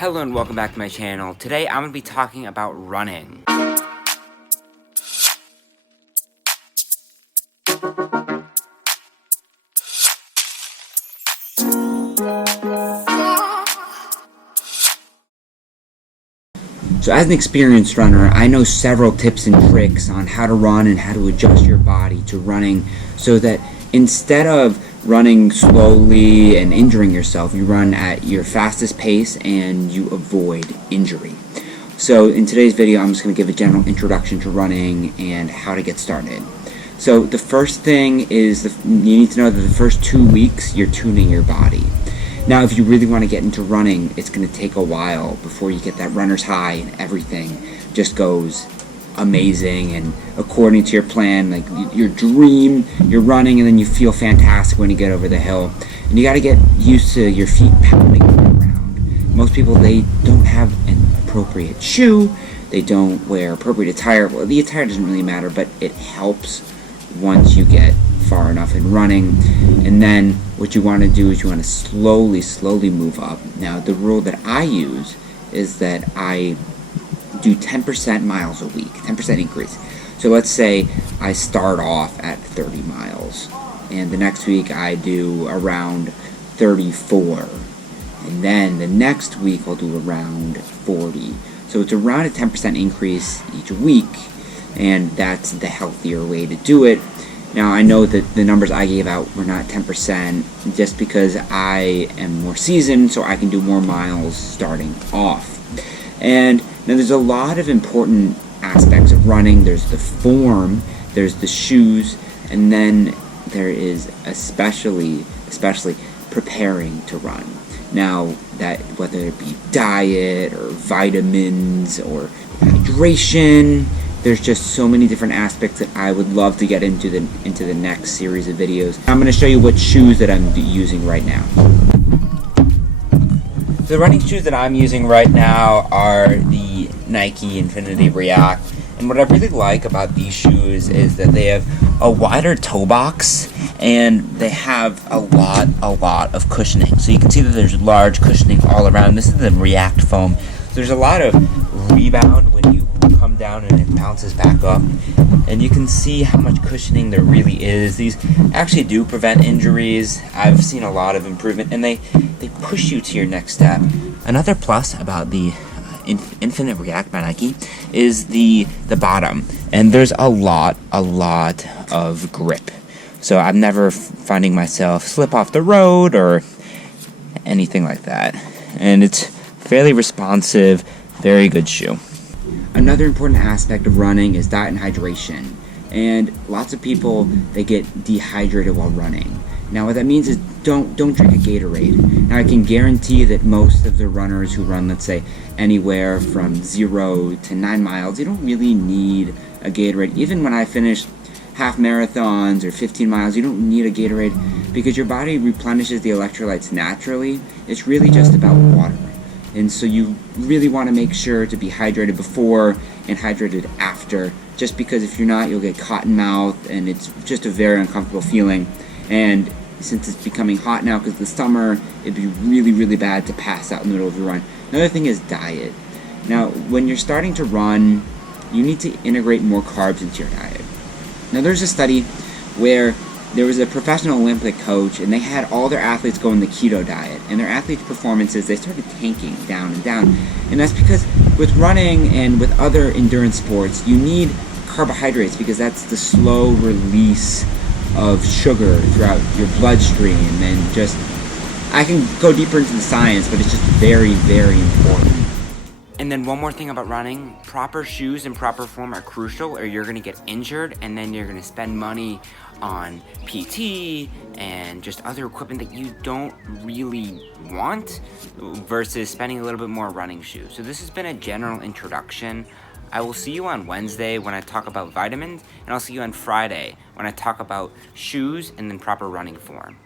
Hello and welcome back to my channel. Today I'm going to be talking about running. So as an experienced runner, I know several tips and tricks on how to run and how to adjust your body to running so that instead of running slowly and injuring yourself, you run at your fastest pace and you avoid injury. So in today's video, I'm just going to give a general introduction to running and how to get started. So the first thing is you need to know that the first 2 weeks you're tuning your body. Now if you really want to get into running, it's going to take a while before you get that runner's high and everything just goes amazing and according to your plan, like your dream, you're running and then you feel fantastic when you get over the hill. And you got to get used to your feet pounding on the ground. Most people, they don't have an appropriate shoe, they don't wear appropriate attire. Well, the attire doesn't really matter, but it helps once you get far enough in running. And then what you want to do is you want to slowly move up. Now the rule that I use is that I do 10% miles a week, 10% increase. So let's say I start off at 30 miles and the next week I do around 34 and then the next week I'll do around 40. So it's around a 10% increase each week, and that's the healthier way to do it. Now I know that the numbers I gave out were not 10% just because I am more seasoned, so I can do more miles starting off. And now there's a lot of important aspects of running. There's the form, there's the shoes, and then there is especially preparing to run. Now that whether it be diet or vitamins or hydration, there's just so many different aspects that I would love to get into the next series of videos. I'm going to show you what shoes that I'm using right now. The running shoes that I'm using right now are the Nike Infinity React. And what I really like about these shoes is that they have a wider toe box and they have a lot of cushioning. So you can see that there's large cushioning all around. This is the React foam. There's a lot of rebound when you come down and it bounces back up. And you can see how much cushioning there really is. These actually do prevent injuries. I've seen a lot of improvement and they push you to your next step. Another plus about the Infinite React by Nike is the bottom, and there's a lot of grip. So I'm never finding myself slip off the road or anything like that. And it's fairly responsive, very good shoe. Another important aspect of running is diet and hydration. And lots of people, they get dehydrated while running. Now what that means is don't drink a Gatorade. Now I can guarantee that most of the runners who run, let's say, anywhere from 0 to 9 miles, you don't really need a Gatorade. Even when I finish half marathons or 15 miles, you don't need a Gatorade because your body replenishes the electrolytes naturally. It's really just about water. And so you really want to make sure to be hydrated before and hydrated after, just because if you're not, you'll get cotton mouth and it's just a very uncomfortable feeling. And since it's becoming hot now because of the summer, it'd be really bad to pass out in the middle of your run. Another thing is diet. Now, when you're starting to run, you need to integrate more carbs into your diet. Now, there's a study where there was a professional Olympic coach and they had all their athletes go on the keto diet, and their athletes' performances, they started tanking down and down. And that's because with running and with other endurance sports, you need carbohydrates because that's the slow release of sugar throughout your bloodstream. And just, I can go deeper into the science, but it's just very important. And then one more thing about running, proper shoes and proper form are crucial or you're going to get injured and then you're going to spend money on PT and just other equipment that you don't really want versus spending a little bit more running shoes. So this has been a general introduction. I will see you on Wednesday when I talk about vitamins, and I'll see you on Friday when I talk about shoes and then proper running form.